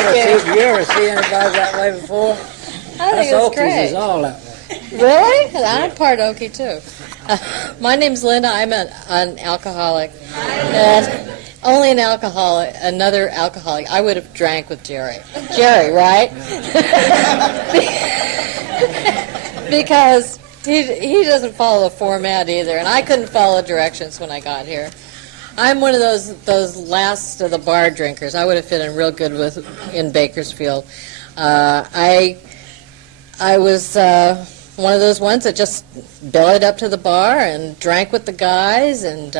You ever see anybody that way before? I think Us it's Okies great. is all that way. Really? I'm part Okie, too. My name's Linda. I'm an alcoholic. And only an alcoholic, another alcoholic. I would have drank with Jerry. Jerry, right? Because he doesn't follow the format either, and I couldn't follow directions when I got here. I'm one of those last of the bar drinkers. I would have fit in real good in Bakersfield. I was one of those ones that just bellied up to the bar and drank with the guys, and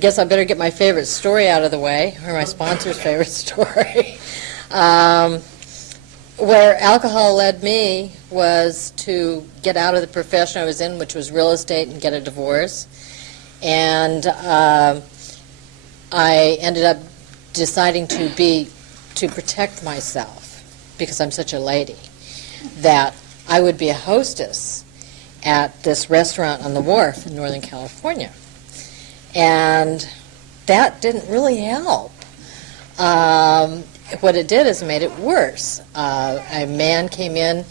guess I better get my favorite story out of the way, or my sponsor's favorite story. Where alcohol led me was to get out of the profession I was in, which was real estate, and get a divorce. And I ended up deciding to protect myself, because I'm such a lady, that I would be a hostess at this restaurant on the wharf in Northern California. And that didn't really help. What it did is it made it worse. A man came in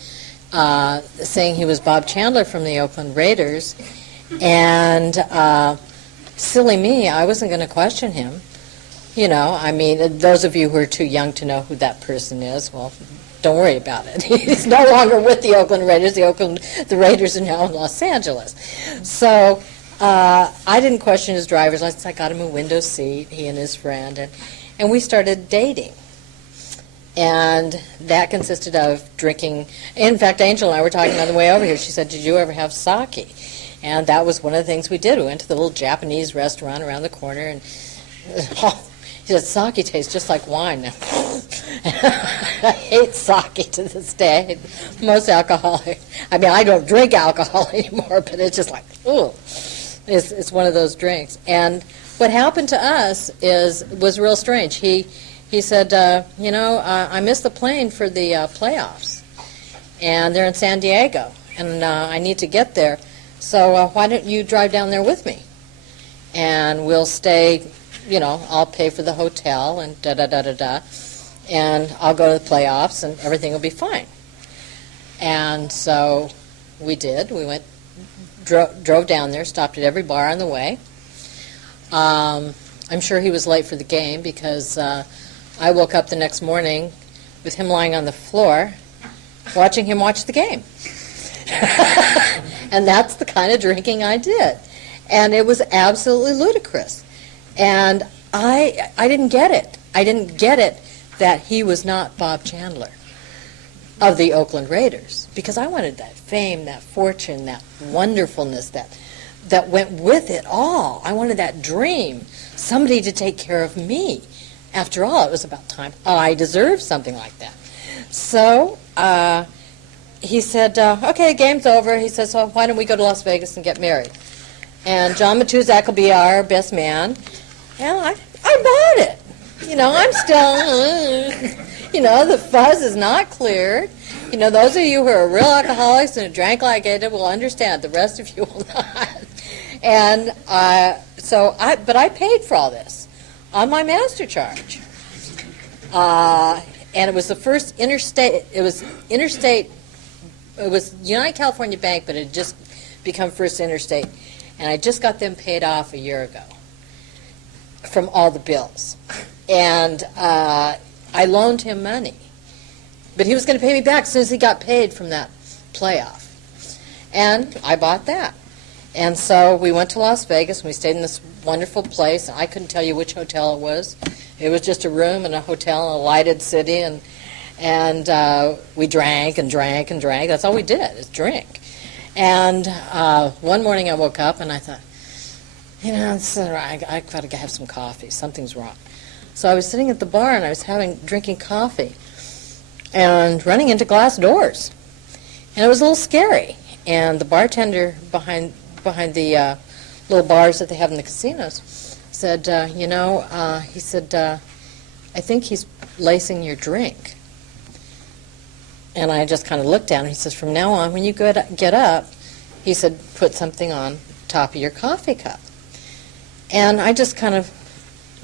saying he was Bob Chandler from the Oakland Raiders, and silly me, I wasn't going to question him. You know, I mean, those of you who are too young to know who that person is, well, don't worry about it. He's no longer with the Oakland Raiders. The Raiders are now in Los Angeles. So I didn't question his driver's license. I got him a window seat, he and his friend, and we started dating. And that consisted of drinking. In fact, Angel and I were talking on the way over here. She said, "Did you ever have sake?" And that was one of the things we did. We went to the little Japanese restaurant around the corner, and he said, "Sake tastes just like wine." I hate sake to this day. Most alcoholic. I mean, I don't drink alcohol anymore, but it's just like, ooh. It's one of those drinks. And what happened to us was real strange. He said, I missed the plane for the playoffs, and they're in San Diego, and I need to get there. So why don't you drive down there with me? And we'll stay, I'll pay for the hotel and da-da-da-da-da, and I'll go to the playoffs, and everything will be fine. And so we did. We went, drove down there, stopped at every bar on the way. I'm sure he was late for the game because I woke up the next morning with him lying on the floor, watching him watch the game. And that's the kind of drinking I did. And it was absolutely ludicrous. And I didn't get it. I didn't get it that he was not Bob Chandler of the Oakland Raiders, because I wanted that fame, that fortune, that wonderfulness that went with it all. I wanted that dream, somebody to take care of me. After all, it was about time. I deserved something like that. So he said, okay, the game's over. He says, so why don't we go to Las Vegas and get married? And John Matuzak will be our best man. And I bought it. I'm still, the fuzz is not cleared. Those of you who are real alcoholics and drank like I did will understand. The rest of you will not. And but I paid for all this on my master charge. And it was the first interstate, it was United California Bank, but it had just become First Interstate. And I just got them paid off a year ago from all the bills. And I loaned him money. But he was going to pay me back as soon as he got paid from that playoff. And I bought that. And so we went to Las Vegas, and we stayed in this wonderful place. I couldn't tell you which hotel it was. It was just a room in a hotel in a lighted city, and we drank and drank and drank. That's all we did, is drink. And one morning I woke up, and I thought, I got to have some coffee. Something's wrong. So I was sitting at the bar, and I was drinking coffee and running into glass doors. And it was a little scary. And the bartender behind the little bars that they have in the casinos said, he said, I think he's lacing your drink. And I just kind of looked down, and he says, from now on, when you get up, he said, put something on top of your coffee cup. And I just kind of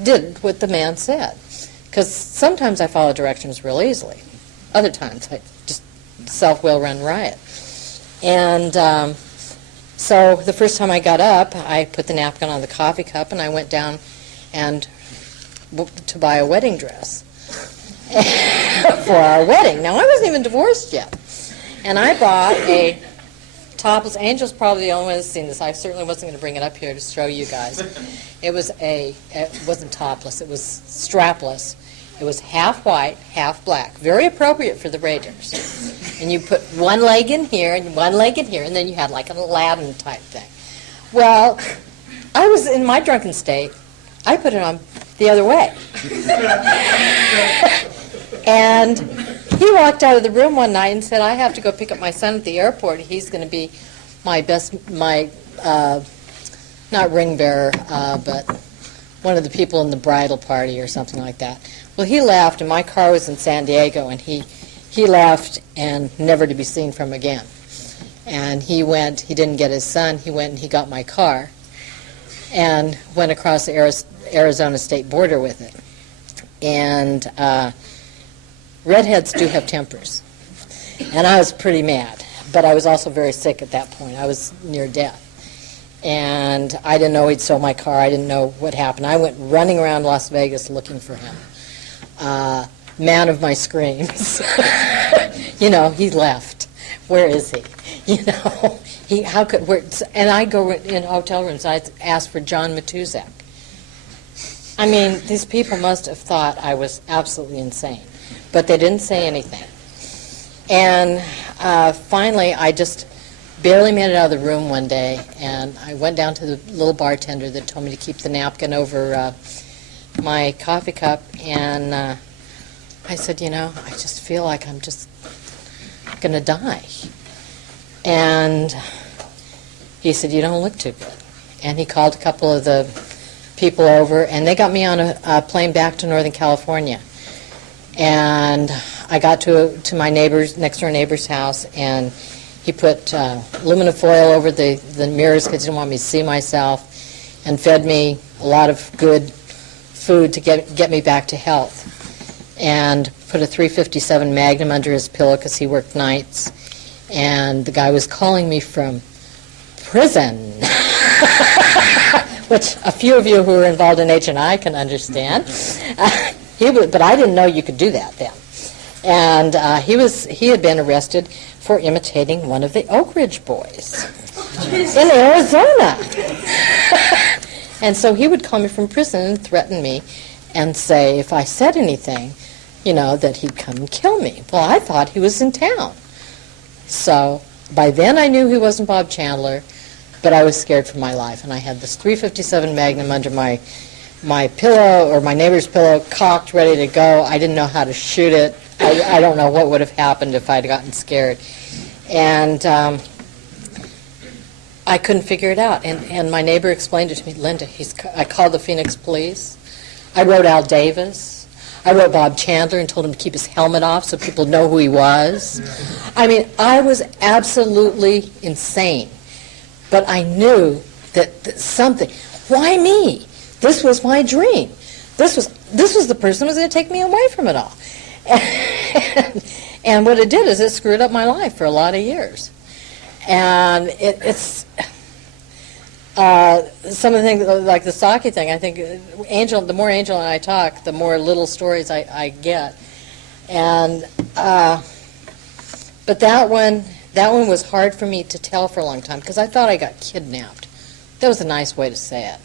did what the man said, because sometimes I follow directions real easily. Other times I just self-will run riot. And so the first time I got up, I put the napkin on the coffee cup and I went down and to buy a wedding dress for our wedding. Now, I wasn't even divorced yet. And I bought a topless, Angel's probably the only one that's seen this. I certainly wasn't going to bring it up here to show you guys. It wasn't topless, it was strapless. It was half white, half black. Very appropriate for the Raiders. And you put one leg in here and one leg in here, and then you had like an Aladdin type thing. Well, I was in my drunken state. I put it on the other way. And he walked out of the room one night and said, I have to go pick up my son at the airport. He's going to be not ring bearer, but one of the people in the bridal party or something like that. Well, he left, and my car was in San Diego, and he left and never to be seen from again. And he didn't get his son, he went and he got my car and went across the Arizona state border with it. And redheads do have tempers. And I was pretty mad, but I was also very sick at that point. I was near death. And I didn't know he'd stole my car. I didn't know what happened. I went running around Las Vegas looking for him. Man of my screams. He left. Where is he? And I go in hotel rooms, I ask for John Matuzak. I mean, these people must have thought I was absolutely insane, but they didn't say anything. And finally, I just barely made it out of the room one day, and I went down to the little bartender that told me to keep the napkin over my coffee cup, and I said, I just feel like I'm just going to die. And he said, you don't look too good. And he called a couple of the people over, and they got me on a plane back to Northern California. And I got to my next door neighbor's house, and he put aluminum foil over the mirrors because he didn't want me to see myself, and fed me a lot of good food to get me back to health, and put a 357 Magnum under his pillow because he worked nights. And the guy was calling me from prison, which a few of you who are involved in H&I can understand. But I didn't know you could do that then. And he had been arrested for imitating one of the Oak Ridge Boys in Arizona. And so he would call me from prison and threaten me and say if I said anything, that he'd come and kill me. Well, I thought he was in town. So by then I knew he wasn't Bob Chandler, but I was scared for my life. And I had this 357 Magnum under my pillow, or my neighbor's pillow, cocked, ready to go. I didn't know how to shoot it. I don't know what would have happened if I'd gotten scared. And I couldn't figure it out. And my neighbor explained it to me, Linda, I called the Phoenix police. I wrote Al Davis. I wrote Bob Chandler and told him to keep his helmet off so people know who he was. I mean, I was absolutely insane. But I knew that something, why me? This was my dream. This was the person who was going to take me away from it all. And what it did is it screwed up my life for a lot of years. And it's some of the things, like the Saki thing, I think the more Angel and I talk, the more little stories I get. And but that one was hard for me to tell for a long time because I thought I got kidnapped. That was a nice way to say it.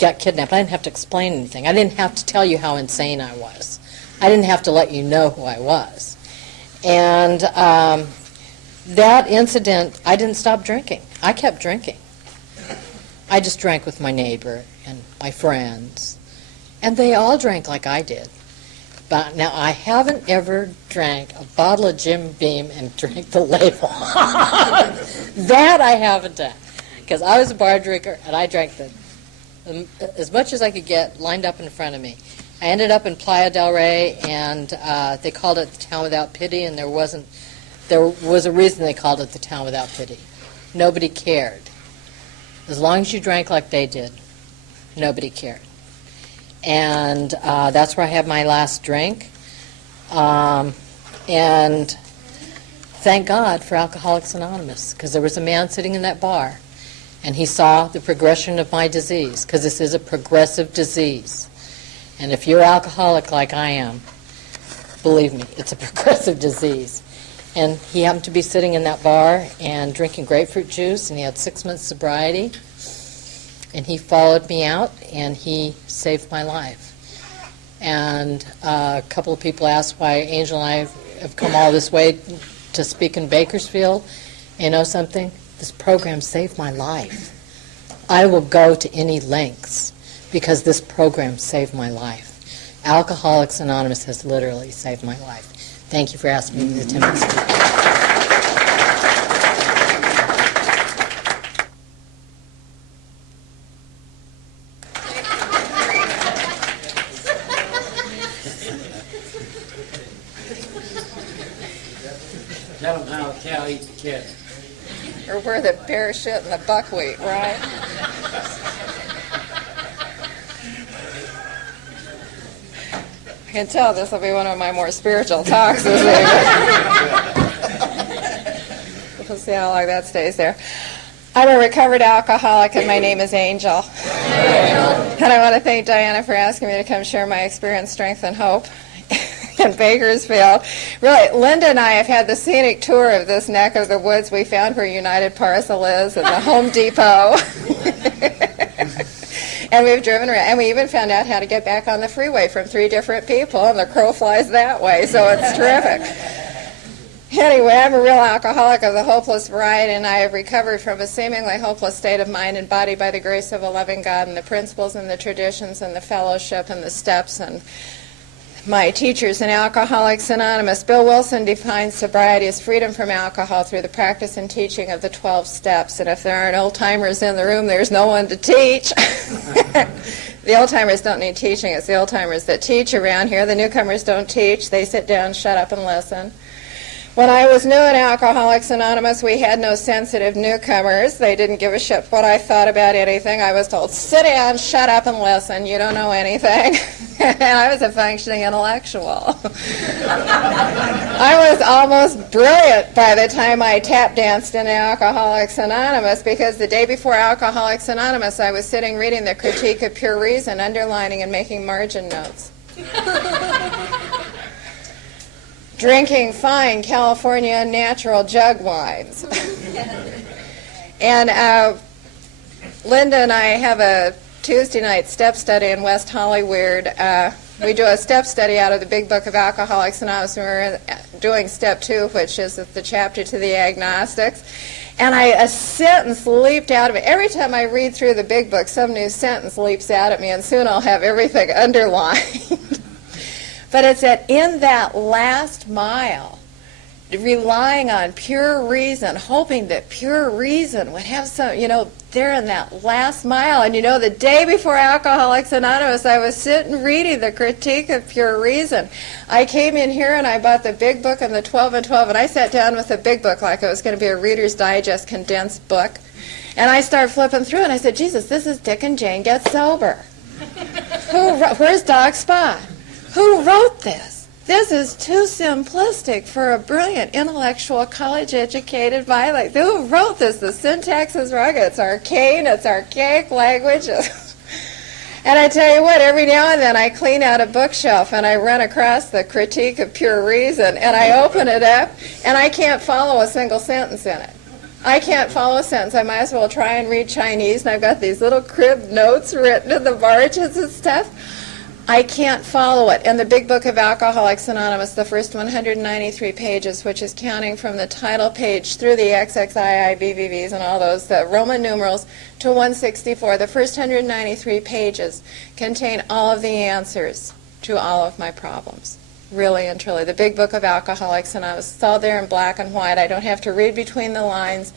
Got kidnapped. I didn't have to explain anything. I didn't have to tell you how insane I was. I didn't have to let you know who I was. And that incident, I didn't stop drinking. I kept drinking. I just drank with my neighbor and my friends. And they all drank like I did. But now, I haven't ever drank a bottle of Jim Beam and drank the label. That I haven't done. Because I was a bar drinker, and I drank as much as I could get lined up in front of me. I ended up in Playa del Rey, and they called it the town without pity, and there was a reason they called it the town without pity. Nobody cared. As long as you drank like they did, nobody cared. and that's where I had my last drink. And thank God for Alcoholics Anonymous, because there was a man sitting in that bar, and he saw the progression of my disease, because this is a progressive disease. And if you're alcoholic like I am, believe me, it's a progressive disease. And he happened to be sitting in that bar and drinking grapefruit juice, and he had 6 months sobriety. And he followed me out, and he saved my life. And a couple of people asked why Angel and I have come all this way to speak in Bakersfield. You know something? This program saved my life. I will go to any lengths because this program saved my life. Alcoholics Anonymous has literally saved my life. Thank you for asking me the 10 minutes. Tell them how a cow eats a kid. Or where the bear shit in the buckwheat, right? I can tell this will be one of my more spiritual talks this evening. We'll see how long that stays there. I'm a recovered alcoholic, and my name is Angel. And I want to thank Diana for asking me to come share my experience, strength, and hope in Bakersfield. Really, Linda and I have had the scenic tour of this neck of the woods. We found where United Parcel is and the Home Depot. And we've driven around, and we even found out how to get back on the freeway from 3 different people, and the crow flies that way, so it's terrific. Anyway, I'm a real alcoholic of the hopeless variety, and I have recovered from a seemingly hopeless state of mind and body by the grace of a loving God and the principles and the traditions and the fellowship and the steps and my teachers in Alcoholics Anonymous. Bill Wilson defines sobriety as freedom from alcohol through the practice and teaching of the 12 steps. And if there aren't old-timers in the room, there's no one to teach. The old-timers don't need teaching. It's the old-timers that teach around here. The newcomers don't teach. They sit down, shut up, and listen. When I was new in Alcoholics Anonymous, we had no sensitive newcomers. They didn't give a shit what I thought about anything. I was told, sit down, shut up, and listen. You don't know anything. And I was a functioning intellectual. I was almost brilliant by the time I tap danced in Alcoholics Anonymous, because the day before Alcoholics Anonymous, I was sitting reading the Critique of Pure Reason, underlining and making margin notes. Drinking fine California natural jug wines. And Linda and I have a Tuesday night step study in West Hollywood. We do a step study out of the Big Book of Alcoholics Anonymous. We're doing step 2, which is the chapter to the agnostics. And a sentence leaped out of it. Every time I read through the Big Book, some new sentence leaps out at me, and soon I'll have everything underlined. But it's that in that last mile, relying on pure reason, hoping that pure reason would have some, there in that last mile. And the day before Alcoholics Anonymous, I was sitting reading the Critique of Pure Reason. I came in here and I bought the Big Book and the 12 and 12, and I sat down with the Big Book like it was going to be a Reader's Digest condensed book. And I started flipping through, and I said, Jesus, this is Dick and Jane Get Sober. Where's Dog Spot? Who wrote this? This is too simplistic for a brilliant, intellectual, college-educated mind. Who wrote this? The syntax is rugged. It's arcane. It's archaic language. And I tell you what, every now and then I clean out a bookshelf and I run across the Critique of Pure Reason, and I open it up, and I can't follow a single sentence in it. I can't follow a sentence. I might as well try and read Chinese, and I've got these little crib notes written in the margins and stuff. I can't follow it. In the Big Book of Alcoholics Anonymous, the first 193 pages, which is counting from the title page through the XXII, BVVs, and all those, the Roman numerals, to 164, the first 193 pages contain all of the answers to all of my problems. Really and truly. The Big Book of Alcoholics Anonymous, it's all there in black and white. I don't have to read between the lines,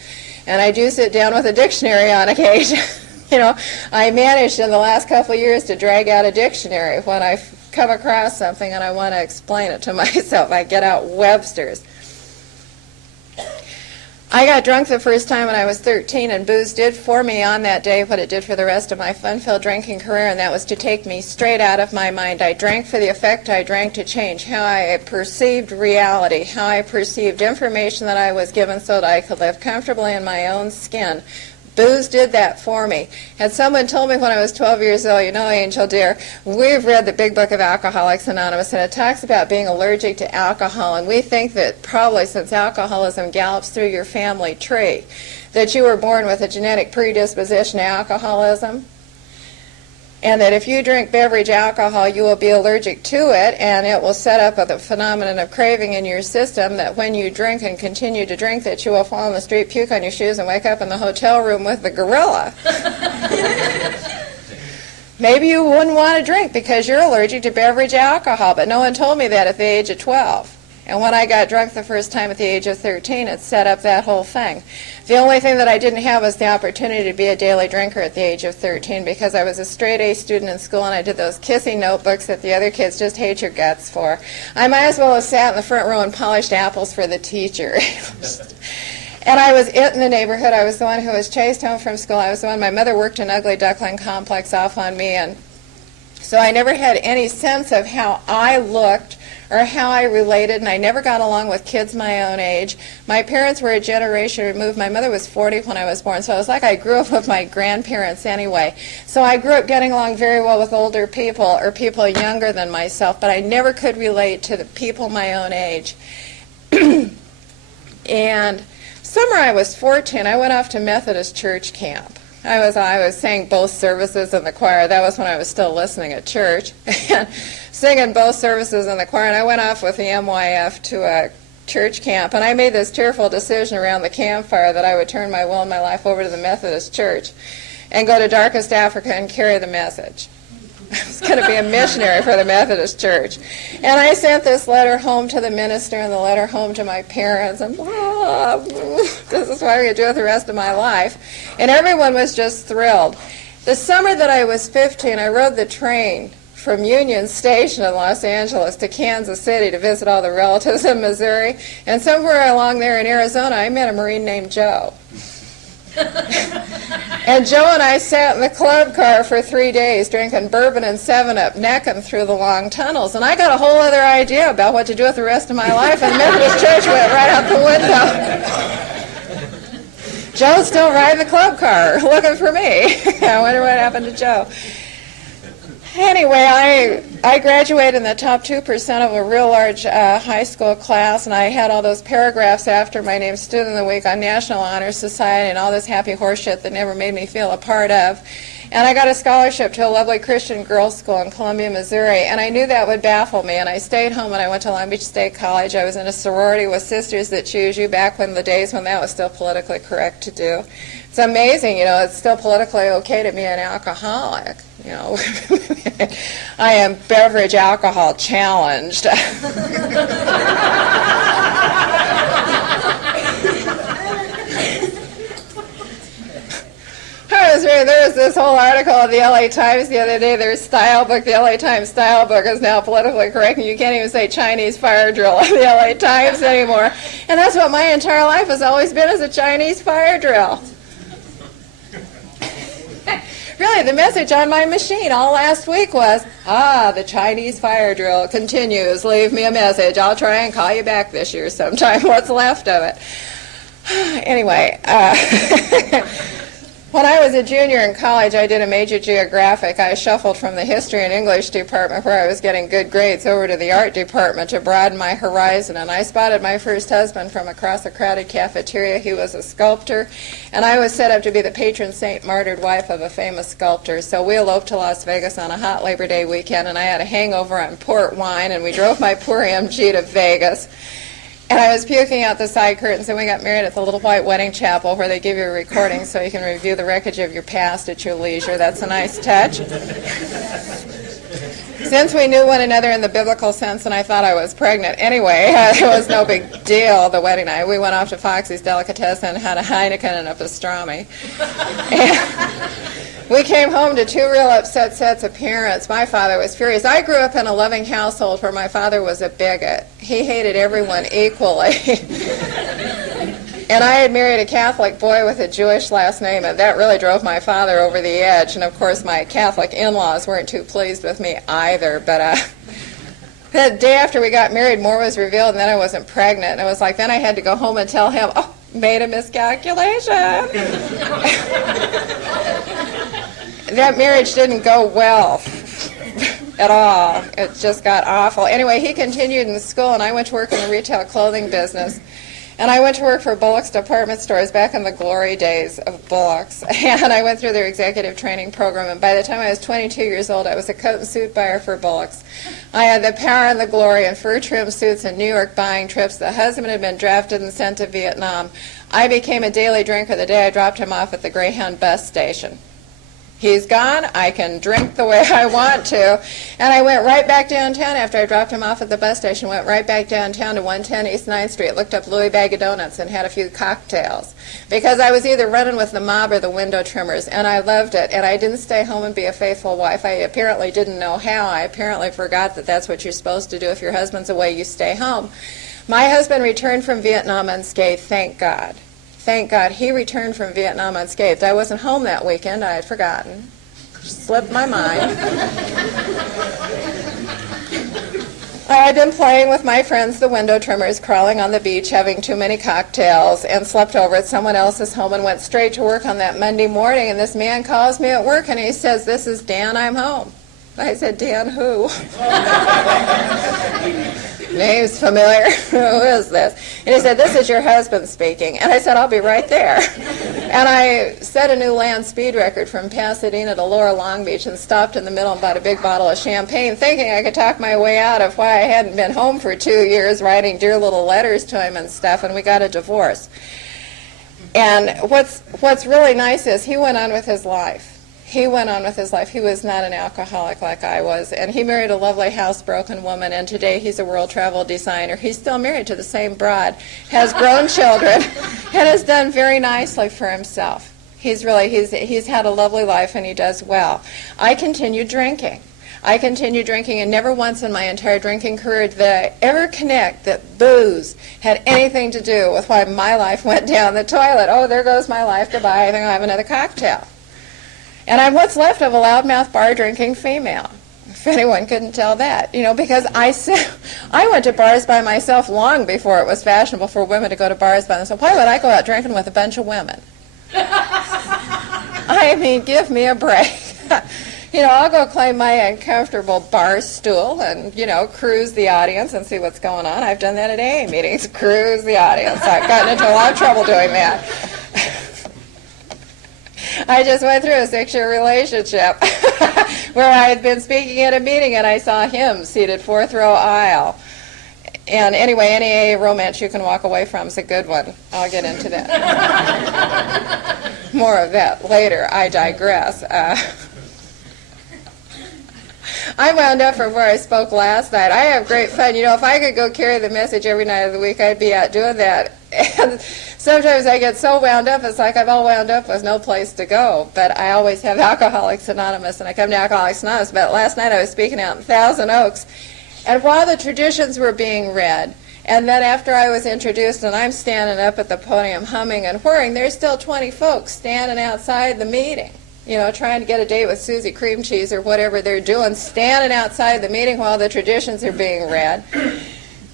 and I do sit down with a dictionary on occasion. I managed in the last couple of years to drag out a dictionary when I come across something and I want to explain it to myself. I get out Webster's. I got drunk the first time when I was 13, and booze did for me on that day what it did for the rest of my fun-filled drinking career, and that was to take me straight out of my mind. I drank for the effect. I drank to change how I perceived reality, how I perceived information that I was given so that I could live comfortably in my own skin. Booze did that for me. Had someone told me when I was 12 years old, you know, Angel dear, we've read the Big Book of Alcoholics Anonymous, and it talks about being allergic to alcohol, and we think that probably since alcoholism gallops through your family tree, that you were born with a genetic predisposition to alcoholism, and that if you drink beverage alcohol, you will be allergic to it, and it will set up a phenomenon of craving in your system that when you drink and continue to drink, that you will fall in the street, puke on your shoes, and wake up in the hotel room with the gorilla. Maybe you wouldn't want to drink because you're allergic to beverage alcohol, but no one told me that at the age of 12. And when I got drunk the first time at the age of 13, it set up that whole thing. The only thing that I didn't have was the opportunity to be a daily drinker at the age of 13 because I was a straight A student in school and I did those kissing notebooks that the other kids just hate your guts for. I might as well have sat in the front row and polished apples for the teacher. And I was it in the neighborhood. I was the one who was chased home from school. I was the one, my mother worked an ugly duckling complex off on me, and so I never had any sense of how I looked or how I related, and I never got along with kids my own age. My parents were a generation removed. My mother was 40 when I was born, so it was like I grew up with my grandparents anyway. So I grew up getting along very well with older people or people younger than myself, but I never could relate to the people my own age. And summer I was 14, I went off to Methodist church camp. I was saying both services in the choir. That was when I was still listening at church. And singing both services in the choir. And I went off with the MYF to a church camp. And I made this tearful decision around the campfire that I would turn my will and my life over to the Methodist church and go to darkest Africa and carry the message. I was going to be a missionary for the Methodist Church. And I sent this letter home to the minister and the letter home to my parents. And this is what I'm going to do with the rest of my life. And everyone was just thrilled. The summer that I was 15, I rode the train from Union Station in Los Angeles to Kansas City to visit all the relatives in Missouri. And somewhere along there in Arizona, I met a Marine named Joe. And Joe and I sat in the club car for 3 days drinking bourbon and 7-Up, necking through the long tunnels. And I got a whole other idea about what to do with the rest of my life, and the Methodist Church went right out the window. Joe's still riding the club car looking for me. I wonder what happened to Joe. Anyway, I graduated in the top 2% of a real large high school class, and I had all those paragraphs after my name, Student of the Week on National Honor Society, and all this happy horseshit that never made me feel a part of. And I got a scholarship to a lovely Christian girls' school in Columbia, Missouri, and I knew that would baffle me, and I stayed home and I went to Long Beach State College. I was in a sorority with Sisters That Choose You back when the days when that was still politically correct to do. It's amazing, you know, it's still politically okay to be an alcoholic. You know, I am beverage alcohol challenged. There was this whole article in the LA Times the other day. Their style book, the LA Times style book, is now politically correct, and you can't even say Chinese fire drill in the LA Times anymore. And that's what my entire life has always been, is a Chinese fire drill. Really, the message on my machine all last week was, the Chinese fire drill continues. Leave me a message. I'll try and call you back this year sometime, what's left of it. Anyway, when I was a junior in college, I did a major geographic. I shuffled from the history and English department, where I was getting good grades, over to the art department to broaden my horizon. And I spotted my first husband from across a crowded cafeteria. He was a sculptor, and I was set up to be the patron saint martyred wife of a famous sculptor. So we eloped to Las Vegas on a hot Labor Day weekend, and I had a hangover on port wine, and we drove my poor MG to Vegas. And I was puking out the side curtains, and we got married at the Little White Wedding Chapel, where they give you a recording so you can review the wreckage of your past at your leisure. That's a nice touch. Since we knew one another in the biblical sense, and I thought I was pregnant anyway, it was no big deal the wedding night. We went off to Foxy's Delicatessen and had a Heineken and a pastrami. And we came home to two real upset sets of parents. My father was furious. I grew up in a loving household where my father was a bigot. He hated everyone equally. And I had married a Catholic boy with a Jewish last name, and that really drove my father over the edge. And of course, my Catholic in-laws weren't too pleased with me either. But the day after we got married, more was revealed, and then I wasn't pregnant. And it was like, then I had to go home and tell him, oh, made a miscalculation. That marriage didn't go well at all. It just got awful. Anyway, he continued in school, and I went to work in the retail clothing business. And I went to work for Bullock's department stores back in the glory days of Bullock's. And I went through their executive training program. And by the time I was 22 years old, I was a coat and suit buyer for Bullock's. I had the power and the glory and fur trim suits and New York buying trips. The husband had been drafted and sent to Vietnam. I became a daily drinker the day I dropped him off at the Greyhound bus station. He's gone. I can drink the way I want to. And I went right back downtown after I dropped him off at the bus station, went right back downtown to 110 East 9th Street, looked up Louis Bag of Donuts and had a few cocktails. Because I was either running with the mob or the window trimmers, and I loved it. And I didn't stay home and be a faithful wife. I apparently didn't know how. I apparently forgot that that's what you're supposed to do. If your husband's away, you stay home. My husband returned from Vietnam unscathed, thank God. Thank God he returned from Vietnam unscathed. I wasn't home that weekend. I had forgotten. Slipped my mind. I had been playing with my friends, the window trimmers, crawling on the beach, having too many cocktails, and slept over at someone else's home and went straight to work on that Monday morning. And this man calls me at work and he says, "This is Dan, I'm home." I said, "Dan who?" Name's familiar. Who is this? And he said, "This is your husband speaking." And I said, "I'll be right there." And I set a new land speed record from Pasadena to Lower Long Beach and stopped in the middle and bought a big bottle of champagne, thinking I could talk my way out of why I hadn't been home for 2 years, writing dear little letters to him and stuff, and we got a divorce. And what's really nice is he went on with his life. He went on with his life. He was not an alcoholic like I was. And he married a lovely housebroken woman, and today he's a world travel designer. He's still married to the same broad, has grown children, and has done very nicely for himself. He's had a lovely life, and he does well. I continued drinking. And never once in my entire drinking career did I ever connect that booze had anything to do with why my life went down the toilet. Oh, there goes my life. Goodbye. I think I'll have another cocktail. And I'm what's left of a loudmouth bar-drinking female, if anyone couldn't tell that. Because I went to bars by myself long before it was fashionable for women to go to bars by themselves. Why would I go out drinking with a bunch of women? I mean, give me a break. I'll go claim my uncomfortable bar stool and, cruise the audience and see what's going on. I've done that at AA meetings, cruise the audience. I've gotten into a lot of trouble doing that. I just went through a 6-year relationship where I had been speaking at a meeting and I saw him seated 4th row aisle. And anyway, any AA romance you can walk away from is a good one. I'll get into that. More of that later. I digress. I wound up from where I spoke last night. I have great fun. If I could go carry the message every night of the week, I'd be out doing that. And sometimes I get so wound up, it's like I'm all wound up with no place to go. But I always have Alcoholics Anonymous, and I come to Alcoholics Anonymous. But last night I was speaking out in Thousand Oaks, and while the traditions were being read, and then after I was introduced and I'm standing up at the podium humming and whirring, there's still 20 folks standing outside the meeting. Trying to get a date with Susie Cream Cheese or whatever they're doing, standing outside the meeting while the traditions are being read.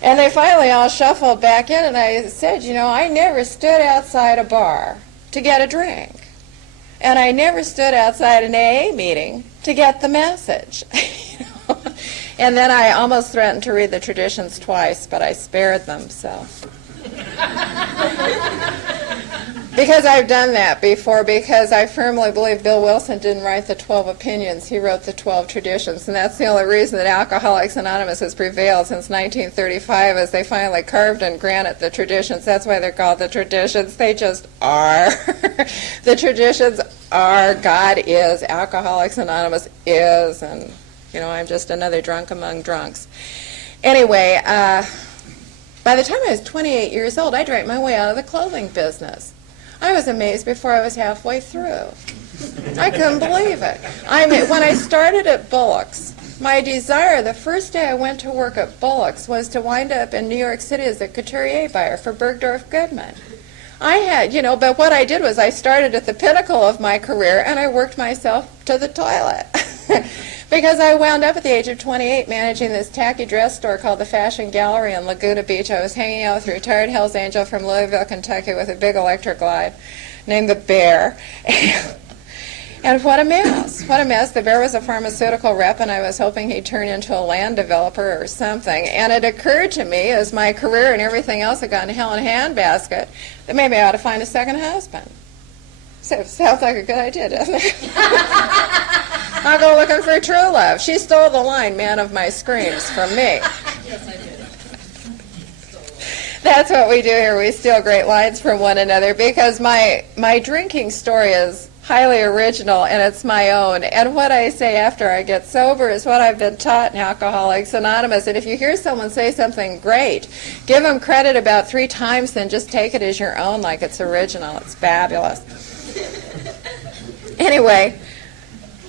And they finally all shuffled back in, and I said, I never stood outside a bar to get a drink. And I never stood outside an AA meeting to get the message. And then I almost threatened to read the traditions twice, but I spared them, so. Because I've done that before, because I firmly believe Bill Wilson didn't write the 12 opinions. He wrote the 12 traditions, and that's the only reason that Alcoholics Anonymous has prevailed since 1935, as they finally carved in granite the traditions. That's why they're called the traditions. They just are. The traditions are. God is. Alcoholics Anonymous is. And, I'm just another drunk among drunks. Anyway, by the time I was 28 years old, I drank my way out of the clothing business. I was amazed before I was halfway through. I couldn't believe it. When I started at Bullock's, my desire the first day I went to work at Bullock's was to wind up in New York City as a couturier buyer for Bergdorf Goodman. I had, but what I did was I started at the pinnacle of my career and I worked myself to the toilet. Because I wound up at the age of 28 managing this tacky dress store called the Fashion Gallery in Laguna Beach. I was hanging out with a retired Hells Angel from Louisville, Kentucky with a big electric glide named the Bear. And what a mess. What a mess. The Bear was a pharmaceutical rep, and I was hoping he'd turn into a land developer or something. And it occurred to me, as my career and everything else had gone to hell in a handbasket, that maybe I ought to find a second husband. So, sounds like a good idea, doesn't it? I'll go looking for true love. She stole the line, man of my screams, from me. Yes, I did. That's what we do here. We steal great lines from one another because my drinking story is highly original and it's my own. And what I say after I get sober is what I've been taught in Alcoholics Anonymous. And if you hear someone say something great, give them credit about 3 times, then just take it as your own like it's original. It's fabulous. Anyway,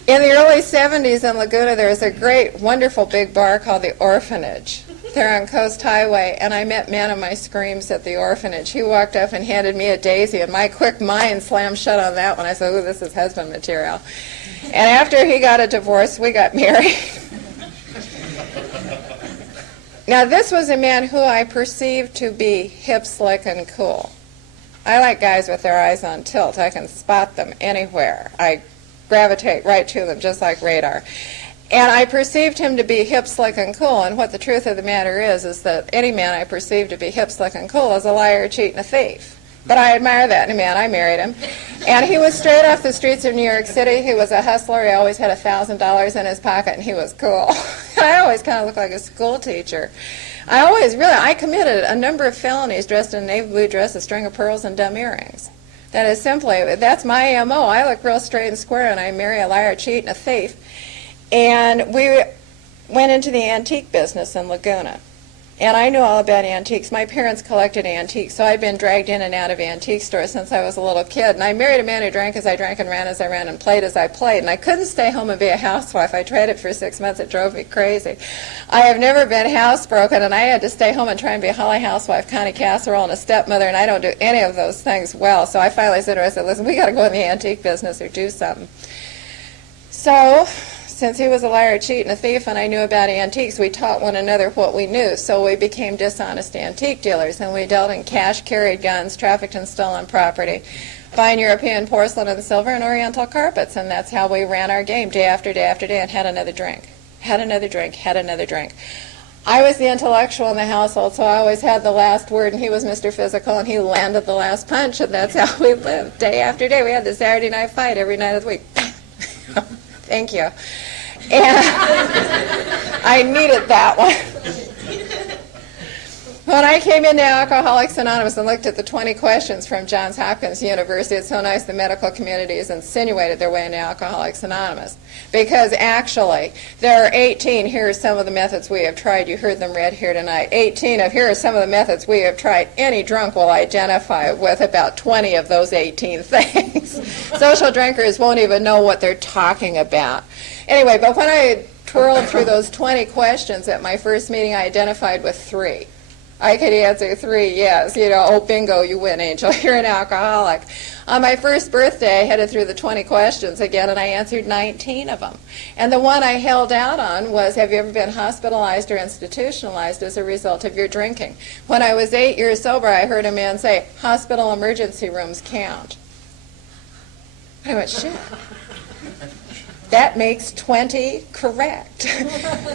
in the early 70s in Laguna, there was a great, wonderful big bar called the Orphanage. There on Coast Highway, and I met Man of My Screams at the Orphanage. He walked up and handed me a daisy, and my quick mind slammed shut on that one. I said, ooh, this is husband material. And after he got a divorce, we got married. Now, this was a man who I perceived to be hip, slick, and cool. I like guys with their eyes on tilt. I can spot them anywhere. I gravitate right to them, just like radar. And I perceived him to be hip, slick, and cool. And what the truth of the matter is that any man I perceive to be hip, slick, and cool is a liar, a cheat, and a thief. But I admire that in a man. I married him. And he was straight off the streets of New York City. He was a hustler. He always had $1,000 in his pocket, and he was cool. I always kind of looked like a school teacher. I committed a number of felonies dressed in a navy blue dress, a string of pearls, and dumb earrings. That is simply, that's my M.O. I look real straight and square, and I marry a liar, a cheat, and a thief. And we went into the antique business in Laguna. And I knew all about antiques. My parents collected antiques, so I'd been dragged in and out of antique stores since I was a little kid. And I married a man who drank as I drank and ran as I ran and played as I played. And I couldn't stay home and be a housewife. I tried it for 6 months. It drove me crazy. I have never been housebroken, and I had to stay home and try and be a Holly housewife, Connie Casserole, and a stepmother, and I don't do any of those things well. So I finally said to her, I said, listen, we got to go in the antique business or do something. So since he was a liar, a cheat, and a thief, and I knew about antiques, we taught one another what we knew. So we became dishonest antique dealers, and we dealt in cash, carried guns, trafficked and stolen property, fine European porcelain and silver, and Oriental carpets. And that's how we ran our game day after day after day, and had another drink, had another drink, had another drink. I was the intellectual in the household, so I always had the last word, and he was Mr. Physical, and he landed the last punch, and that's how we lived day after day. We had the Saturday night fight every night of the week. Thank you. And I needed that one. When I came into Alcoholics Anonymous and looked at the 20 questions from Johns Hopkins University, it's so nice the medical community has insinuated their way into Alcoholics Anonymous. Because actually, there are 18, here are some of the methods we have tried. You heard them read here tonight. 18 of here are some of the methods we have tried. Any drunk will identify with about 20 of those 18 things. Social drinkers won't even know what they're talking about. Anyway, but when I twirled through those 20 questions at my first meeting, I identified with 3. I could answer 3 yes. Oh, bingo, you win, Angel. You're an alcoholic. On my first birthday, I headed through the 20 questions again, and I answered 19 of them. And the one I held out on was, have you ever been hospitalized or institutionalized as a result of your drinking? When I was 8 years sober, I heard a man say, hospital emergency rooms count. I went, shit. That makes 20 correct.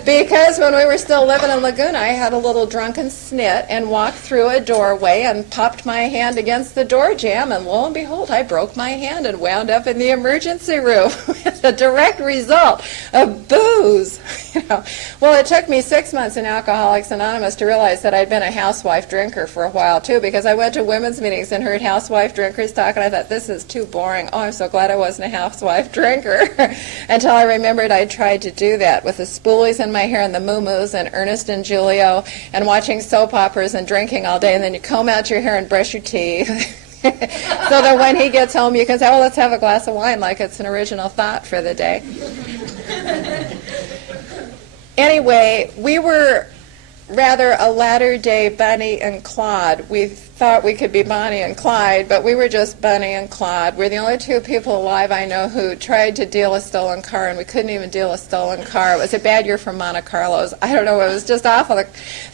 Because when we were still living in Laguna, I had a little drunken snit and walked through a doorway and popped my hand against the door jamb, and lo and behold, I broke my hand and wound up in the emergency room. The direct result of booze. Well, it took me 6 months in Alcoholics Anonymous to realize that I'd been a housewife drinker for a while, too, because I went to women's meetings and heard housewife drinkers talk, and I thought, this is too boring. Oh, I'm so glad I wasn't a housewife drinker. Until I remembered I'd tried to do that with the spoolies in my hair and the moo-moos and Ernest and Julio and watching soap operas and drinking all day, and then you comb out your hair and brush your teeth so that when he gets home you can say, oh, let's have a glass of wine, like it's an original thought for the day. Anyway, we were rather a latter-day Bonnie and Claude. We thought we could be Bonnie and Clyde, but we were just Bonnie and Claude. We're the only two people alive I know who tried to deal a stolen car, and we couldn't even deal a stolen car. It was a bad year for Monte Carlos. I don't know, it was just awful.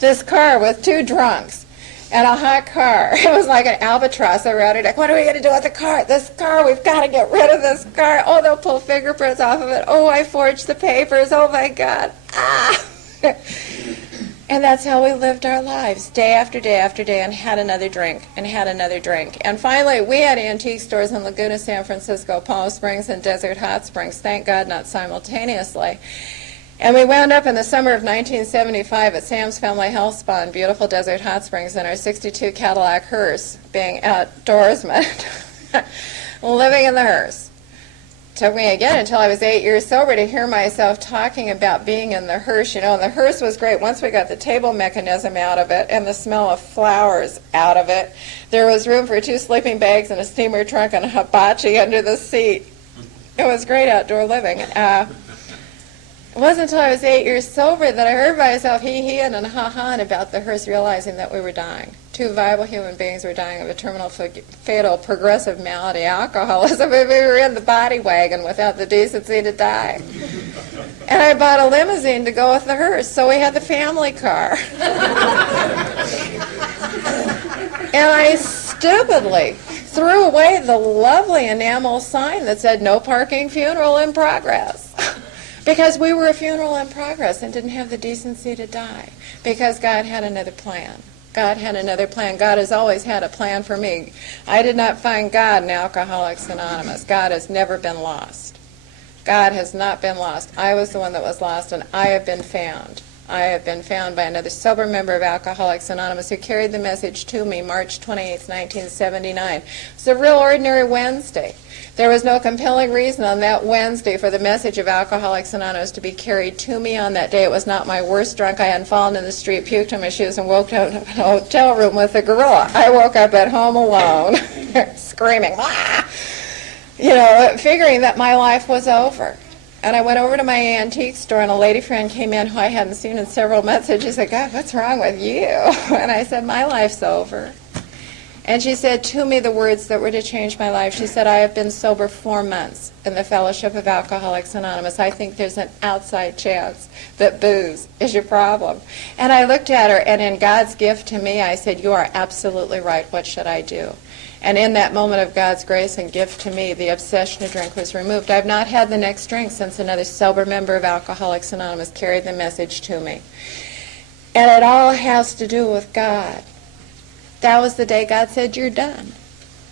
This car with two drunks and a hot car. It was like an albatross around it. Like, what are we going to do with the car? This car, we've got to get rid of this car. Oh, they'll pull fingerprints off of it. Oh, I forged the papers. Oh, my God. Ah! And that's how we lived our lives, day after day after day, and had another drink, and had another drink. And finally, we had antique stores in Laguna, San Francisco, Palm Springs, and Desert Hot Springs. Thank God, not simultaneously. And we wound up in the summer of 1975 at Sam's Family Health Spa in beautiful Desert Hot Springs in our 62 Cadillac hearse, being outdoorsmen, living in the hearse. Took me again until I was 8 years sober to hear myself talking about being in the hearse. You know, and the hearse was great. Once we got the table mechanism out of it and the smell of flowers out of it, there was room for 2 sleeping bags and a steamer trunk and a hibachi under the seat. It was great outdoor living. It wasn't until I was 8 years sober that I heard myself hee-heeing and ha-haing about the hearse, realizing that we were dying. 2 viable human beings were dying of a terminal, fatal, progressive malady, alcoholism. We were in the body wagon without the decency to die. And I bought a limousine to go with the hearse, so we had the family car. And I stupidly threw away the lovely enamel sign that said, "No parking, funeral in progress." Because we were a funeral in progress and didn't have the decency to die. Because God had another plan. God had another plan. God has always had a plan for me. I did not find God in Alcoholics Anonymous. God has never been lost. God has not been lost. I was the one that was lost, and I have been found. I have been found by another sober member of Alcoholics Anonymous who carried the message to me March 28, 1979. It's a real ordinary Wednesday. There was no compelling reason on that Wednesday for the message of Alcoholics Anonymous to be carried to me on that day. It was not my worst drunk. I hadn't fallen in the street, puked on my shoes, and woke up in a hotel room with a gorilla. I woke up at home alone, screaming, "Ah!" You know, figuring that my life was over. And I went over to my antique store, and a lady friend came in who I hadn't seen in several months, and she said, "God, what's wrong with you?" And I said, "My life's over." And she said to me the words that were to change my life. She said, "I have been sober 4 months in the Fellowship of Alcoholics Anonymous. I think there's an outside chance that booze is your problem." And I looked at her, and in God's gift to me, I said, "You are absolutely right. What should I do?" And in that moment of God's grace and gift to me, the obsession to drink was removed. I've not had the next drink since another sober member of Alcoholics Anonymous carried the message to me. And it all has to do with God. That was the day God said, "You're done.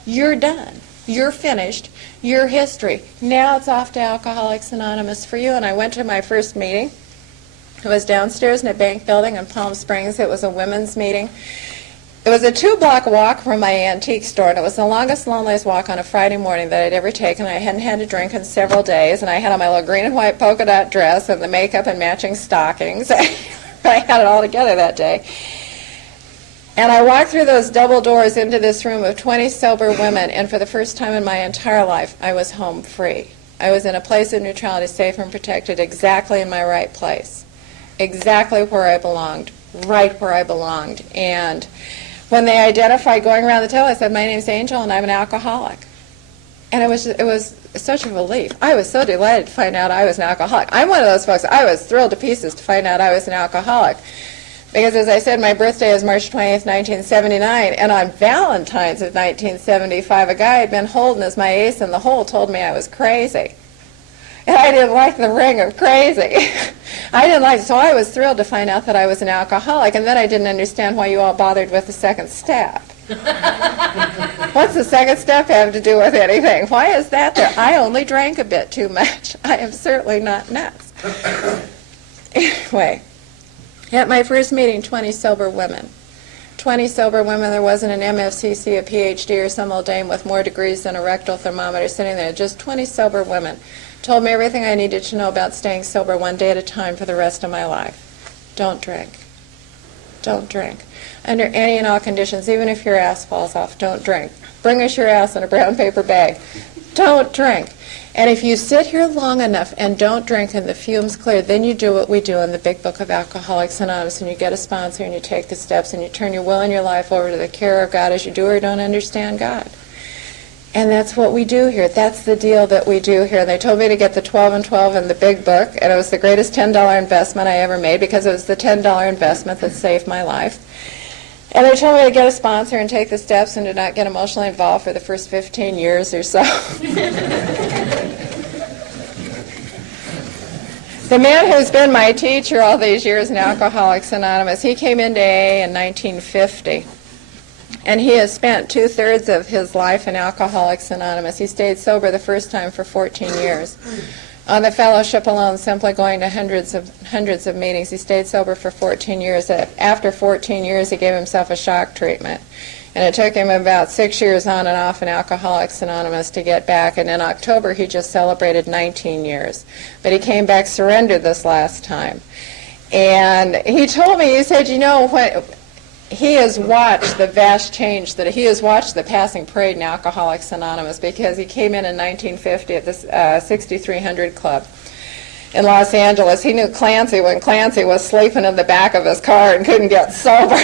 You're done. You're finished. Your history. Now it's off to Alcoholics Anonymous for you." And I went to my first meeting. It was downstairs in a bank building in Palm Springs. It was a women's meeting. It was a 2-block walk from my antique store, and it was the longest, loneliest walk on a Friday morning that I'd ever taken. I hadn't had a drink in several days, and I had on my little green and white polka dot dress and the makeup and matching stockings. I had it all together that day. And I walked through those double doors into this room of 20 sober women, and for the first time in my entire life, I was home free. I was in a place of neutrality, safe and protected, exactly in my right place, exactly where I belonged, right where I belonged. And when they identified going around the table, I said, "My name's Angel, and I'm an alcoholic." And it was such a relief. I was so delighted to find out I was an alcoholic. I'm one of those folks, I was thrilled to pieces to find out I was an alcoholic. Because, as I said, my birthday is March 20th, 1979, and on Valentine's of 1975, a guy I'd been holding as my ace in the hole told me I was crazy. And I didn't like the ring of crazy. I didn't like it, so I was thrilled to find out that I was an alcoholic, and then I didn't understand why you all bothered with the second step. What's the second step have to do with anything? Why is that there? I only drank a bit too much. I am certainly not nuts. Anyway. At my first meeting, 20 sober women. 20 sober women. There wasn't an MFCC, a PhD, or some old dame with more degrees than a rectal thermometer sitting there. Just 20 sober women. Told me everything I needed to know about staying sober one day at a time for the rest of my life. Don't drink. Don't drink. Under any and all conditions, even if your ass falls off, don't drink. Bring us your ass in a brown paper bag. don't drink. And if you sit here long enough and don't drink and the fumes clear, then you do what we do in the Big Book of Alcoholics Anonymous, and you get a sponsor and you take the steps and you turn your will and your life over to the care of God as you do or don't understand God. And that's what we do here. That's the deal that we do here. They told me to get the 12 and 12 in the Big Book, and it was the greatest $10 investment I ever made because it was the $10 investment that saved my life. And they told me to get a sponsor and take the steps and to not get emotionally involved for the first 15 years or so. The man who's been my teacher all these years in Alcoholics Anonymous, he came into AA in 1950. And he has spent 2/3 of his life in Alcoholics Anonymous. He stayed sober the first time for 14 years. On the fellowship alone, simply going to hundreds of meetings, he stayed sober for 14 years. After 14 years, he gave himself a shock treatment. And it took him about 6 years on and off in Alcoholics Anonymous to get back. And in October, he just celebrated 19 years. But he came back surrendered this last time. And he told me, he said, you know, what, he has watched the vast change, that he has watched the passing parade in Alcoholics Anonymous, because he came in 1950 at the 6300 Club in Los Angeles. He knew Clancy when Clancy was sleeping in the back of his car and couldn't get sober.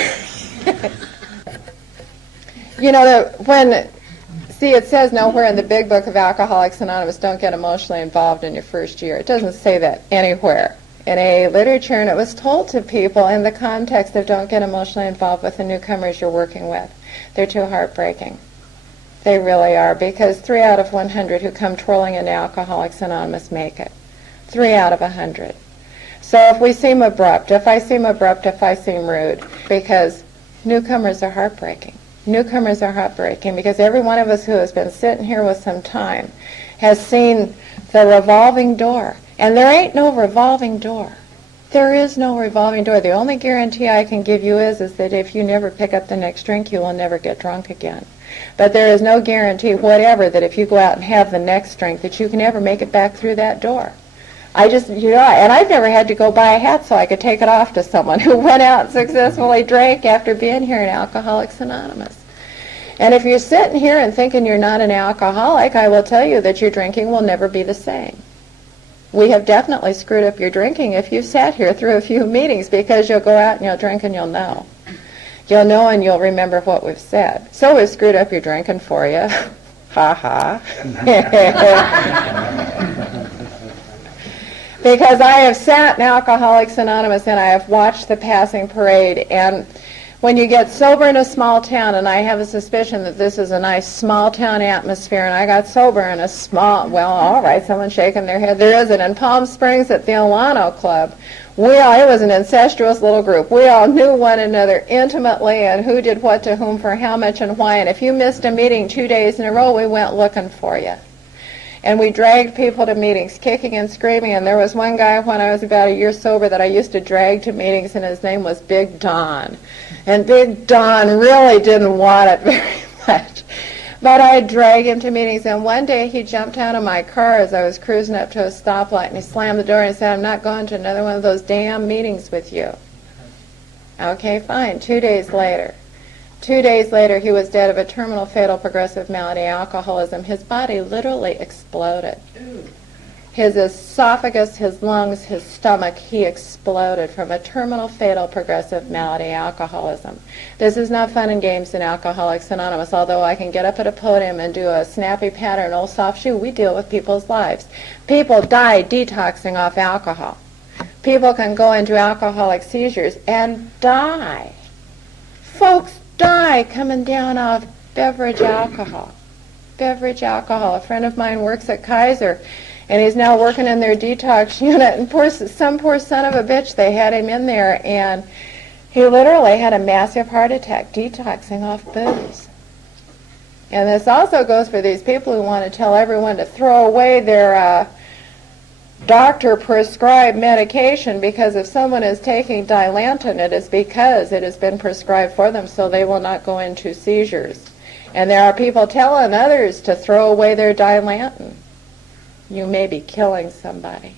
You know, see, it says nowhere in the Big Book of Alcoholics Anonymous, don't get emotionally involved in your first year. It doesn't say that anywhere in AA literature, and it was told to people in the context of don't get emotionally involved with the newcomers you're working with. They're too heartbreaking. They really are, because 3 out of 100 who come twirling into Alcoholics Anonymous make it. 3 out of 100. So if we seem abrupt, if I seem rude, because newcomers are heartbreaking. Newcomers are heartbreaking because every one of us who has been sitting here with some time has seen the revolving door. And there ain't no revolving door. There is no revolving door. The only guarantee I can give you is that if you never pick up the next drink, you will never get drunk again. But there is no guarantee whatever that if you go out and have the next drink that you can ever make it back through that door. And I've never had to go buy a hat so I could take it off to someone who went out and successfully drank after being here in Alcoholics Anonymous. And if you're sitting here and thinking you're not an alcoholic, I will tell you that your drinking will never be the same. We have definitely screwed up your drinking if you sat here through a few meetings, because you'll go out and you'll drink and you'll know. You'll know and you'll remember what we've said. So we've screwed up your drinking for you. Ha ha. Because I have sat in Alcoholics Anonymous and I have watched the passing parade, and when you get sober in a small town, and I have a suspicion that this is a nice small town atmosphere, and I got sober in a small, well, all right, someone's shaking their head. There isn't. In Palm Springs at the Olano Club, it was an incestuous little group. We all knew one another intimately and who did what to whom for how much and why. And if you missed a meeting 2 days in a row, we went looking for you. And we dragged people to meetings, kicking and screaming. And there was one guy when I was about a year sober that I used to drag to meetings, and his name was Big Don. And Big Don really didn't want it very much. But I'd drag him to meetings. And one day he jumped out of my car as I was cruising up to a stoplight, and he slammed the door and said, "I'm not going to another one of those damn meetings with you." Okay, fine. 2 days later. 2 days later, he was dead of a terminal fatal progressive malady, alcoholism. His body literally exploded. His esophagus, his lungs, his stomach, he exploded from a terminal fatal progressive malady, alcoholism. This is not fun and games in Alcoholics Anonymous, although I can get up at a podium and do a snappy pattern, old soft shoe. We deal with people's lives. People die detoxing off alcohol. People can go into alcoholic seizures and die. Folks die coming down off beverage alcohol. Beverage alcohol. A friend of mine works at Kaiser, and he's now working in their detox unit, and some poor son of a bitch, they had him in there, and he literally had a massive heart attack detoxing off booze. And this also goes for these people who want to tell everyone to throw away their doctor-prescribed medication, because if someone is taking Dilantin, it is because it has been prescribed for them so they will not go into seizures. And there are people telling others to throw away their Dilantin. You may be killing somebody.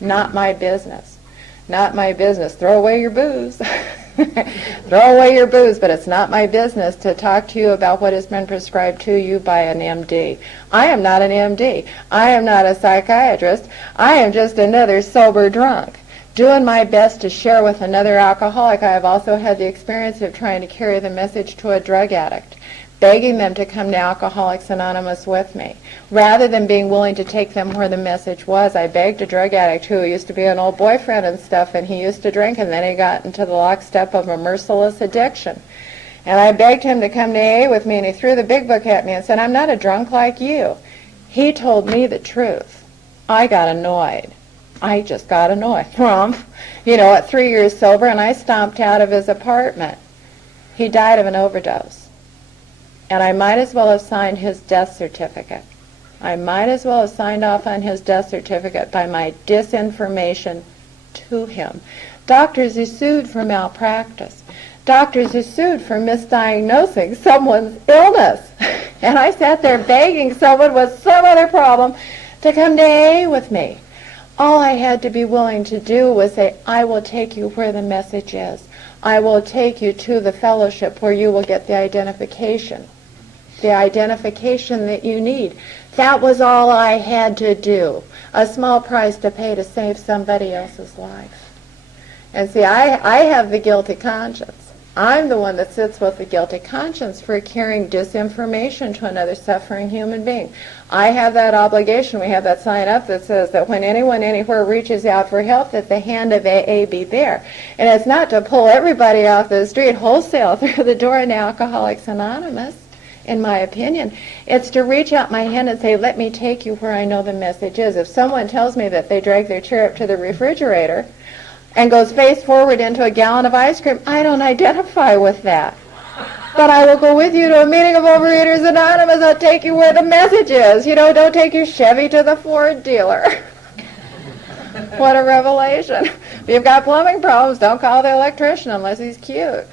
Not my business. Not my business. Throw away your booze. Throw away your booze, but it's not my business to talk to you about what has been prescribed to you by an MD. I am not an MD. I am not a psychiatrist. I am just another sober drunk, doing my best to share with another alcoholic. I have also had the experience of trying to carry the message to a drug addict, begging them to come to Alcoholics Anonymous with me. Rather than being willing to take them where the message was, I begged a drug addict who used to be an old boyfriend and stuff, and he used to drink, and then he got into the lockstep of a merciless addiction. And I begged him to come to AA with me, and he threw the big book at me and said, I'm not a drunk like you. He told me the truth. I got annoyed. I just got annoyed. At 3 years sober, and I stomped out of his apartment. He died of an overdose. And I might as well have signed his death certificate. I might as well have signed off on his death certificate by my disinformation to him. Doctors are sued for malpractice. Doctors are sued for misdiagnosing someone's illness. And I sat there begging someone with some other problem to come to AA with me. All I had to be willing to do was say, I will take you where the message is. I will take you to the fellowship where you will get the identification that you need. That was all I had to do. A small price to pay to save somebody else's life. And see, I have the guilty conscience. I'm the one that sits with the guilty conscience for carrying disinformation to another suffering human being. I have that obligation. We have that sign up that says that when anyone anywhere reaches out for help, that the hand of AA be there. And it's not to pull everybody off the street wholesale through the door in Alcoholics Anonymous, in my opinion. It's to reach out my hand and say, let me take you where I know the message is. If someone tells me that they drag their chair up to the refrigerator and goes face forward into a gallon of ice cream, I don't identify with that. But I will go with you to a meeting of Overeaters Anonymous. I'll take you where the message is. Don't take your Chevy to the Ford dealer. What a revelation. If you've got plumbing problems, don't call the electrician unless he's cute,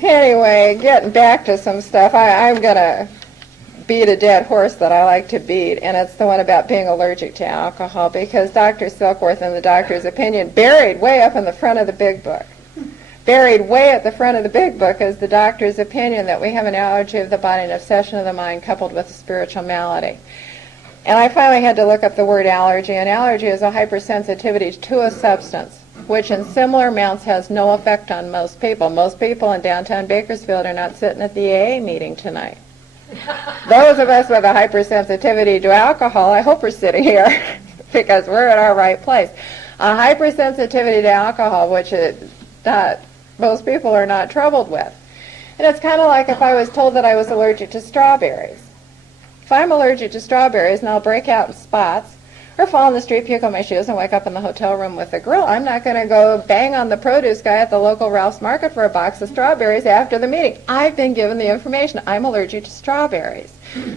Anyway, getting back to some stuff, I'm going to beat a dead horse that I like to beat, and it's the one about being allergic to alcohol, because Dr. Silkworth, in the doctor's opinion, buried way up in the front of the big book, buried way at the front of the big book is the doctor's opinion that we have an allergy of the body and obsession of the mind coupled with a spiritual malady. And I finally had to look up the word allergy, and allergy is a hypersensitivity to a substance, which in similar amounts has no effect on most people. Most people in downtown Bakersfield are not sitting at the AA meeting tonight. Those of us with a hypersensitivity to alcohol, I hope we're sitting here because we're in our right place. A hypersensitivity to alcohol, which most people are not troubled with. And it's kind of like if I was told that I was allergic to strawberries. If I'm allergic to strawberries and I'll break out in spots, or fall in the street, puke on my shoes, and wake up in the hotel room with a grill, I'm not going to go bang on the produce guy at the local Ralph's Market for a box of strawberries after the meeting. I've been given the information. I'm allergic to strawberries.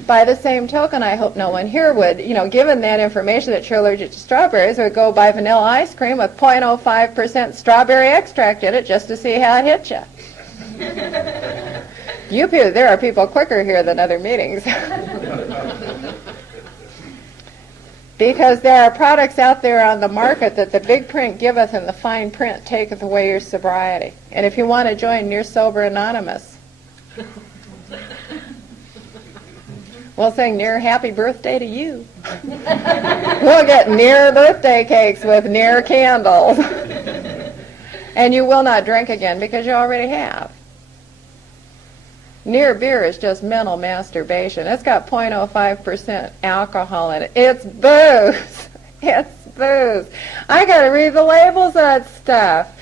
By the same token, I hope no one here would, given that information that you're allergic to strawberries, would go buy vanilla ice cream with 0.05% strawberry extract in it just to see how it hits you. There are people quicker here than other meetings. Because there are products out there on the market that the big print giveth and the fine print taketh away your sobriety. And if you want to join Near Sober Anonymous, we'll sing Near Happy Birthday to You. We'll get Near birthday cakes with Near candles. And you will not drink again because you already have. Near beer is just mental masturbation. It's got 0.05% alcohol in it. It's booze. It's booze. I got to read the labels on stuff.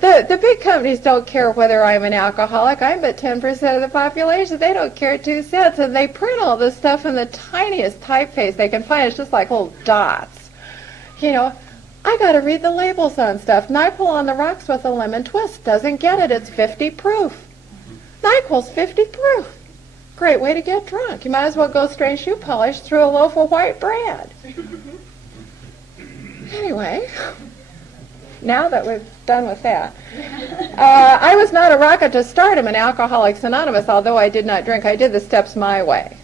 The big companies don't care whether I'm an alcoholic. I'm but 10% of the population. They don't care 2 cents. And they print all this stuff in the tiniest typeface they can find. It's just like little dots. I got to read the labels on stuff. NyQuil on the rocks with a lemon twist. Doesn't get it. It's 50 proof. NyQuil's 50 proof. Great way to get drunk. You might as well go strain shoe polish through a loaf of white bread. Anyway, now that we've done with that, I was not a rocket to stardom in Alcoholics Anonymous, although I did not drink. I did the steps my way.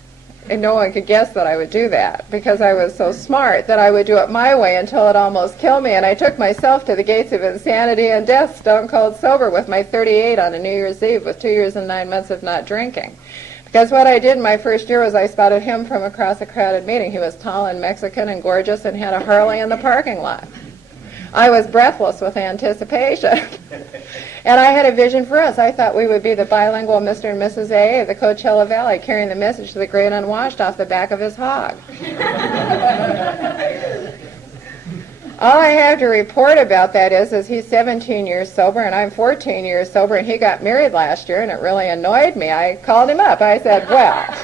And no one could guess that I would do that because I was so smart that I would do it my way until it almost killed me. And I took myself to the gates of insanity and death, stone cold sober, with my 38 on a New Year's Eve with 2 years and 9 months of not drinking. Because what I did in my first year was I spotted him from across a crowded meeting. He was tall and Mexican and gorgeous and had a Harley in the parking lot. I was breathless with anticipation. And I had a vision for us. I thought we would be the bilingual Mr. and Mrs. A of the Coachella Valley, carrying the message to the great unwashed off the back of his hog. All I have to report about that is he's 17 years sober and I'm 14 years sober, and he got married last year, and it really annoyed me. I called him up. I said, well,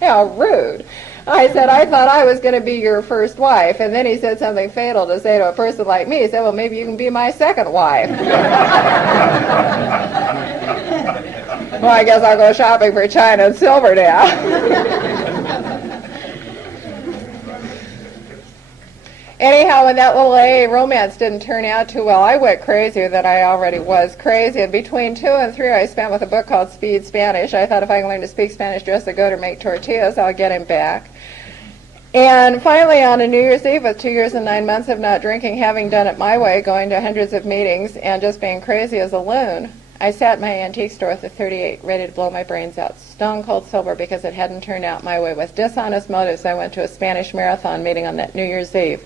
how rude. I said, I thought I was going to be your first wife. And then he said something fatal to say to a person like me. He said, well, maybe you can be my second wife. Well, I guess I'll go shopping for china and silver now. Anyhow, when that little AA romance didn't turn out too well, I went crazier than I already was crazy. And between 2 and 3, I spent with a book called Speed Spanish. I thought if I can learn to speak Spanish, dress a goat, or make tortillas, I'll get him back. And finally, on a New Year's Eve, with 2 years and 9 months of not drinking, having done it my way, going to hundreds of meetings, and just being crazy as a loon, I sat in my antique store with a 38, ready to blow my brains out, stone cold sober, because it hadn't turned out my way. With dishonest motives, I went to a Spanish marathon meeting on that New Year's Eve.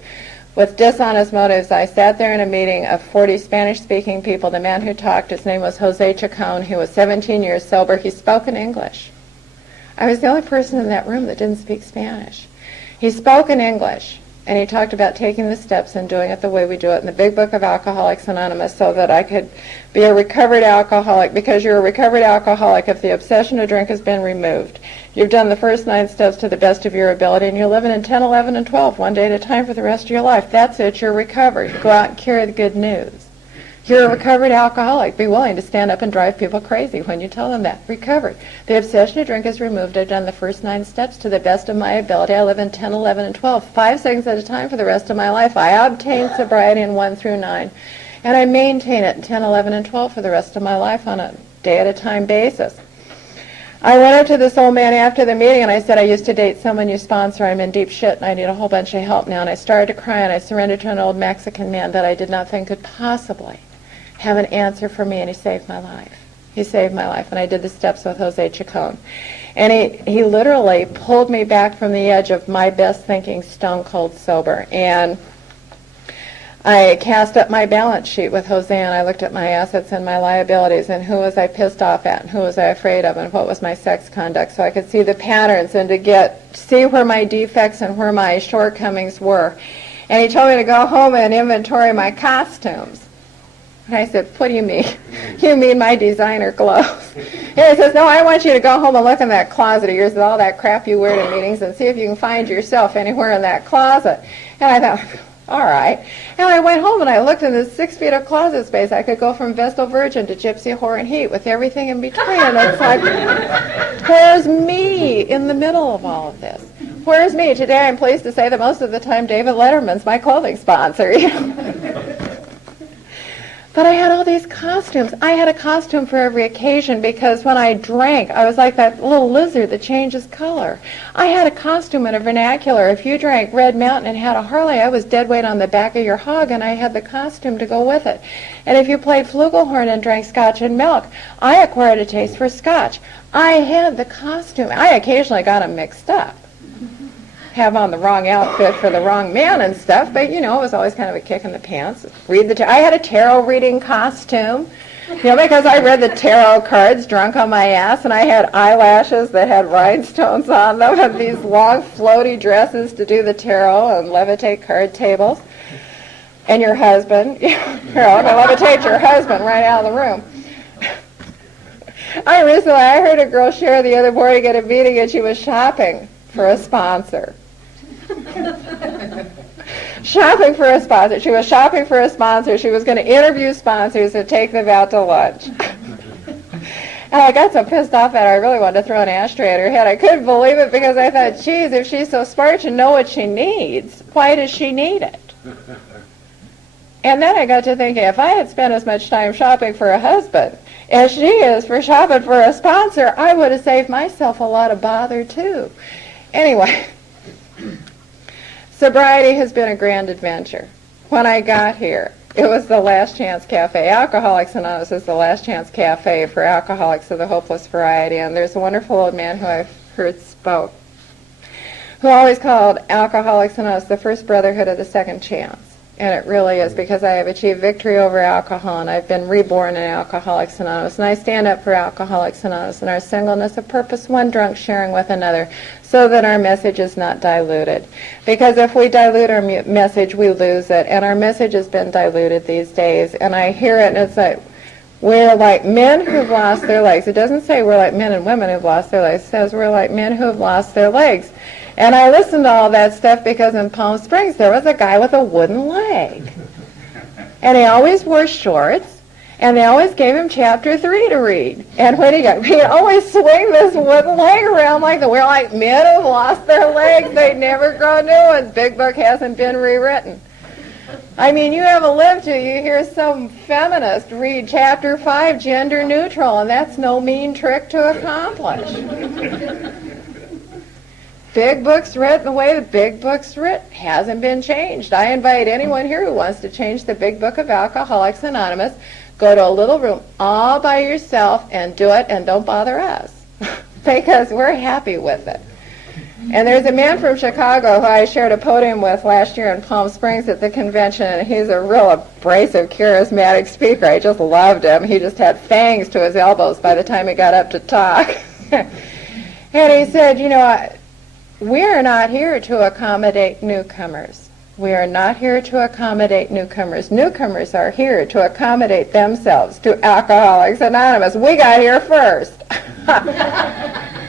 With dishonest motives, I sat there in a meeting of 40 Spanish-speaking people. The man who talked, his name was Jose Chacon. He was 17 years sober. He spoke in English. I was the only person in that room that didn't speak Spanish. He spoke in English, and he talked about taking the steps and doing it the way we do it in the Big Book of Alcoholics Anonymous, so that I could be a recovered alcoholic, because you're a recovered alcoholic if the obsession to drink has been removed. You've done the first 9 steps to the best of your ability, and you're living in 10, 11, and 12, one day at a time for the rest of your life. That's it. You're recovered. Go out and carry the good news. You're a recovered alcoholic. Be willing to stand up and drive people crazy when you tell them that. Recovered. The obsession to drink is removed. I've done the first 9 steps to the best of my ability. I live in 10, 11, and 12, 5 seconds at a time for the rest of my life. I obtain sobriety in 1 through 9, and I maintain it in 10, 11, and 12 for the rest of my life on a day-at-a-time basis. I went up to this old man after the meeting, and I said, I used to date someone you sponsor. I'm in deep shit, and I need a whole bunch of help now. And I started to cry, and I surrendered to an old Mexican man that I did not think could possibly have an answer for me, and he saved my life. He saved my life, and I did the steps with Jose Chacon. And he literally pulled me back from the edge of my best thinking, stone cold sober. And I cast up my balance sheet with Jose, and I looked at my assets and my liabilities, and who was I pissed off at, and who was I afraid of, and what was my sex conduct, so I could see the patterns and to see where my defects and where my shortcomings were. And he told me to go home and inventory my costumes. And I said, what do you mean? You mean my designer clothes? And he says, no, I want you to go home and look in that closet of yours with all that crap you wear to meetings and see if you can find yourself anywhere in that closet. And I thought, all right. And I went home and I looked in the 6 feet of closet space. I could go from Vestal Virgin to Gypsy Whore and Heat with everything in between. And it's like, where's me in the middle of all of this? Where's me? Today I'm pleased to say that most of the time David Letterman's my clothing sponsor. But I had all these costumes. I had a costume for every occasion, because when I drank, I was like that little lizard that changes color. I had a costume and a vernacular. If you drank Red Mountain and had a Harley, I was dead weight on the back of your hog, and I had the costume to go with it. And if you played flugelhorn and drank scotch and milk, I acquired a taste for scotch. I had the costume. I occasionally got them mixed up. Have on the wrong outfit for the wrong man and stuff, but it was always kind of a kick in the pants. I had a tarot reading costume, because I read the tarot cards drunk on my ass, and I had eyelashes that had rhinestones on them, and these long floaty dresses to do the tarot and levitate card tables. And your husband, to levitate your husband right out of the room. I heard a girl share the other morning at a meeting, and she was shopping for a sponsor. Shopping for a sponsor. She was shopping for a sponsor. She was going to interview sponsors and take them out to lunch. And I got so pissed off at her, I really wanted to throw an ashtray at her head. I couldn't believe it, because I thought, geez, if she's so smart to know what she needs, why does she need it? And then I got to thinking, if I had spent as much time shopping for a husband as she is for shopping for a sponsor, I would have saved myself a lot of bother too. Anyway, sobriety has been a grand adventure. When I got here, it was the Last Chance Cafe. Alcoholics Anonymous is the Last Chance Cafe for alcoholics of the hopeless variety. And there's a wonderful old man who I've heard spoke, who always called Alcoholics Anonymous the first brotherhood of the second chance. And it really is, because I have achieved victory over alcohol, and I've been reborn in Alcoholics Anonymous. And I stand up for Alcoholics Anonymous and our singleness of purpose, one drunk sharing with another, so that our message is not diluted. Because if we dilute our message, we lose it. And our message has been diluted these days. And I hear it, and it's like, we're like men who've lost their legs. It doesn't say we're like men and women who've lost their legs. It says we're like men who've lost their legs. And I listened to all that stuff because in Palm Springs there was a guy with a wooden leg. And he always wore shorts, and they always gave him chapter 3 to read. And when he'd always swing this wooden leg around like we're like men who've lost their legs. They never grow new ones. Big Book hasn't been rewritten. I mean, you haven't lived till you hear some feminist read chapter 5, gender neutral, and that's no mean trick to accomplish. Big Book's written the way the Big Book's written. Hasn't been changed. I invite anyone here who wants to change the Big Book of Alcoholics Anonymous, go to a little room all by yourself and do it, and don't bother us, because we're happy with it. And there's a man from Chicago who I shared a podium with last year in Palm Springs at the convention, and he's a real abrasive, charismatic speaker. I just loved him. He just had fangs to his elbows by the time he got up to talk. And he said, you know, we are not here to accommodate newcomers. We are not here to accommodate newcomers. Newcomers are here to accommodate themselves to Alcoholics Anonymous. We got here first.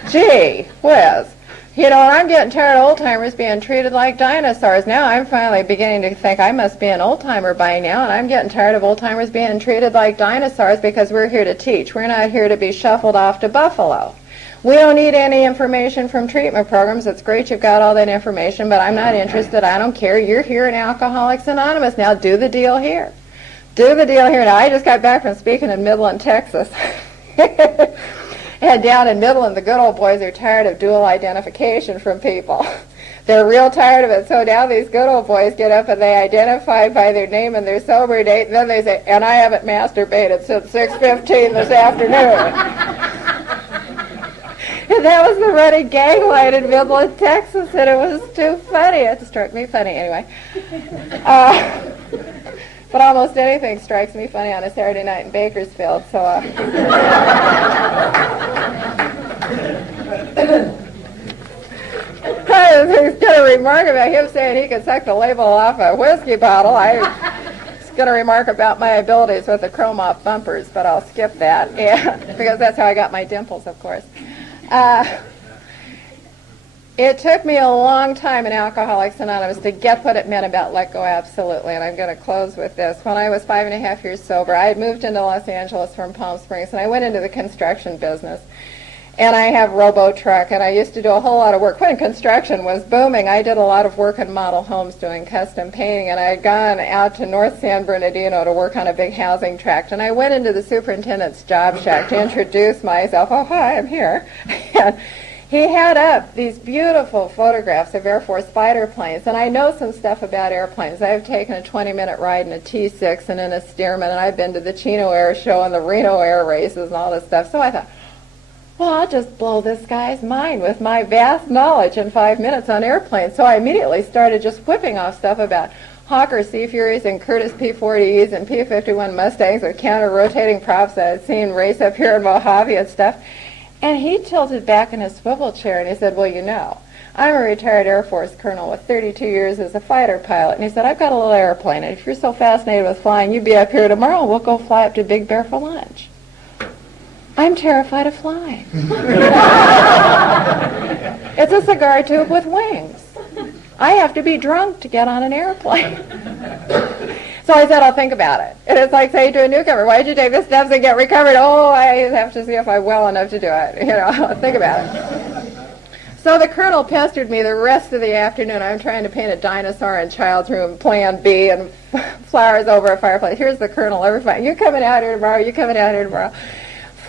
Gee whiz. You know, I'm getting tired of old-timers being treated like dinosaurs. Now I'm finally beginning to think I must be an old-timer by now, and I'm getting tired of old-timers being treated like dinosaurs, because we're here to teach. We're not here to be shuffled off to Buffalo. We don't need any information from treatment programs. It's great you've got all that information, but I'm not interested. I don't care. You're here in Alcoholics Anonymous. Now do the deal here. Do the deal here. Now, I just got back from speaking in Midland, Texas. And down in Midland, the good old boys are tired of dual identification from people. They're real tired of it. So now these good old boys get up and they identify by their name and their sober date, and then they say, and I haven't masturbated since 6:15 this afternoon. And that was the running gang line in Midland, Texas, and it was too funny. It struck me funny anyway. But almost anything strikes me funny on a Saturday night in Bakersfield. So I was going to remark about him saying he could suck the label off a whiskey bottle. I was going to remark about my abilities with the chrome-off bumpers, but I'll skip that, because that's how I got my dimples, of course. It took me a long time in Alcoholics Anonymous to get what it meant about let go absolutely, and I'm going to close with this. When I was 5.5 years sober, I had moved into Los Angeles from Palm Springs, and I went into the construction business. And I have robo-truck, and I used to do a whole lot of work. When construction was booming, I did a lot of work in model homes doing custom painting, and I had gone out to North San Bernardino to work on a big housing tract. And I went into the superintendent's job shack to introduce myself. Oh, hi, I'm here. And he had up these beautiful photographs of Air Force fighter planes, and I know some stuff about airplanes. I've taken a 20-minute ride in a T-6 and in a Stearman, and I've been to the Chino Air Show and the Reno Air Races and all this stuff. So I thought, well, I'll just blow this guy's mind with my vast knowledge in 5 minutes on airplanes. So I immediately started just whipping off stuff about Hawker Sea Furies and Curtiss P-40Es and P-51 Mustangs with counter-rotating props I had seen race up here in Mojave and stuff. And he tilted back in his swivel chair and he said, well, you know, I'm a retired Air Force colonel with 32 years as a fighter pilot. And he said, I've got a little airplane, and if you're so fascinated with flying, you be up here tomorrow and we'll go fly up to Big Bear for lunch. I'm terrified of flying. It's a cigar tube with wings. I have to be drunk to get on an airplane. So I said, I'll think about it. And it's like saying to a newcomer, why did you take the steps and get recovered? Oh, I have to see if I'm well enough to do it. You know, I'll think about it. So the colonel pestered me the rest of the afternoon. I'm trying to paint a dinosaur in child's room, plan B, and flowers over a fireplace. Here's the colonel. Everybody, you coming out here tomorrow? You coming out here tomorrow?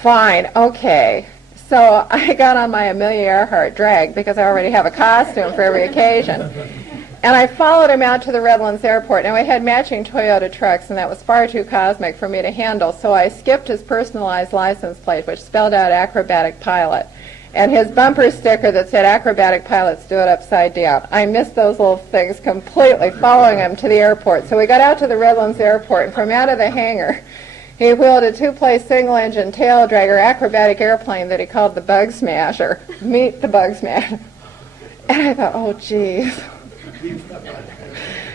Fine, okay. So I got on my Amelia Earhart drag because I already have a costume for every occasion. And I followed him out to the Redlands airport. Now, we had matching Toyota trucks, and that was far too cosmic for me to handle, so I skipped his personalized license plate, which spelled out acrobatic pilot, and his bumper sticker that said acrobatic pilot stood upside down. I missed those little things completely, following him to the airport. So we got out to the Redlands airport, and from out of the hangar, he wheeled a two-place single-engine tail dragger acrobatic airplane that he called the Bug Smasher. Meet the Bug Smasher. And I thought, oh, geez.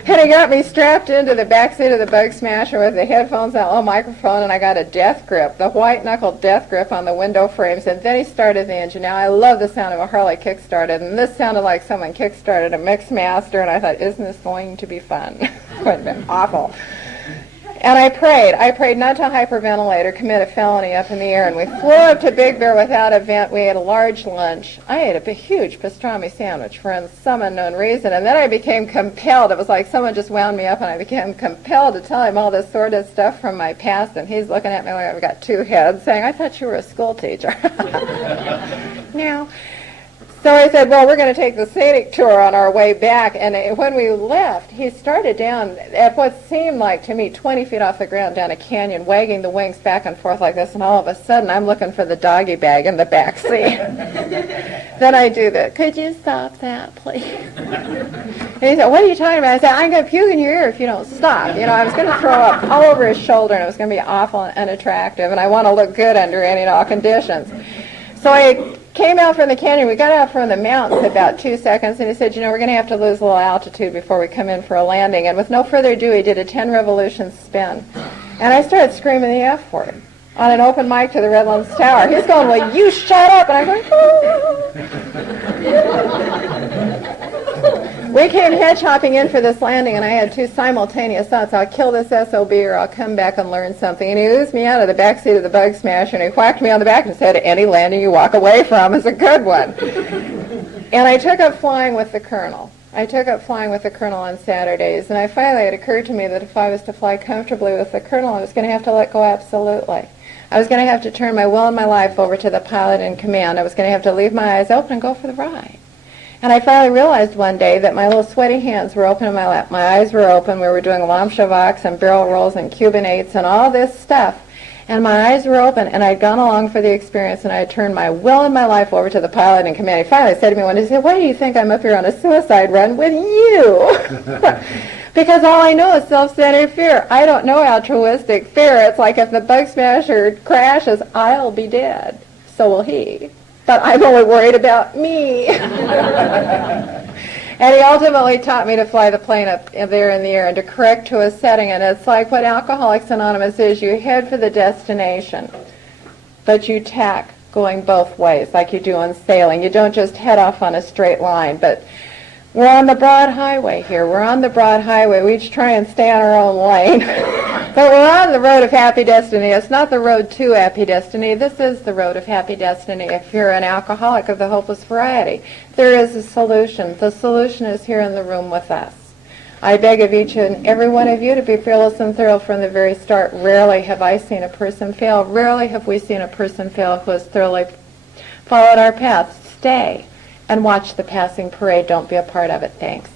And he got me strapped into the back seat of the Bug Smasher with the headphones and a little microphone, and I got a death grip, the white-knuckled death grip on the window frames, and then he started the engine. Now, I love the sound of a Harley kick-started, and this sounded like someone kick-started a Mixmaster, and I thought, isn't this going to be fun? It would have been awful. And I prayed not to hyperventilate or commit a felony up in the air, and we flew up to Big Bear without a vent. We ate a large lunch. I ate a huge pastrami sandwich for some unknown reason, and then I became compelled. It was like someone just wound me up, and I became compelled to tell him all this sordid stuff from my past, and he's looking at me like I've got two heads, saying, I thought you were a school teacher. Now, so I said, well, we're going to take the scenic tour on our way back. And when we left, he started down at what seemed like to me 20 feet off the ground down a canyon, wagging the wings back and forth like this. And all of a sudden, I'm looking for the doggy bag in the back seat. Then I do the, could you stop that, please? And he said, what are you talking about? I said, I'm going to puke in your ear if you don't stop. You know, I was going to throw up all over his shoulder, and it was going to be awful and unattractive. And I want to look good under any and all conditions. So I came out from the canyon. We got out from the mountains about 2 seconds, and he said, you know, we're going to have to lose a little altitude before we come in for a landing. And with no further ado, he did a 10 revolution spin. And I started screaming the F word on an open mic to the Redlands Tower. He's going, well, you shut up. And I'm going, We came hedge-hopping in for this landing, and I had two simultaneous thoughts. I'll kill this SOB or I'll come back and learn something. And he oozed me out of the back seat of the Bug Smasher, and he whacked me on the back and said, any landing you walk away from is a good one. And I took up flying with the Colonel. I took up flying with the Colonel on Saturdays, and finally it occurred to me that if I was to fly comfortably with the Colonel, I was going to have to let go absolutely. I was going to have to turn my will and my life over to the pilot in command. I was going to have to leave my eyes open and go for the ride. And I finally realized one day that my little sweaty hands were open in my lap. My eyes were open. We were doing Lomshovoks and barrel rolls and Cuban 8s and all this stuff. And my eyes were open, and I'd gone along for the experience, and I had turned my will and my life over to the pilot in command. He finally said to me one day, he said, why do you think I'm up here on a suicide run with you? Because all I know is self-centered fear. I don't know altruistic fear. It's like if the Bug Smasher crashes, I'll be dead. So will he. But I'm only worried about me. And he ultimately taught me to fly the plane up there in the air and to correct to a setting. And it's like what Alcoholics Anonymous is. You head for the destination, but you tack going both ways like you do in sailing. You don't just head off on a straight line. But we're on the broad highway here. We're on the broad highway. We each try and stay on our own lane. But we're on the road of happy destiny. It's not the road to happy destiny. This is the road of happy destiny if you're an alcoholic of the hopeless variety. There is a solution. The solution is here in the room with us. I beg of each and every one of you to be fearless and thorough from the very start. Rarely have I seen a person fail. Rarely have we seen a person fail who has thoroughly followed our path. Stay and watch the passing parade. Don't be a part of it. Thanks.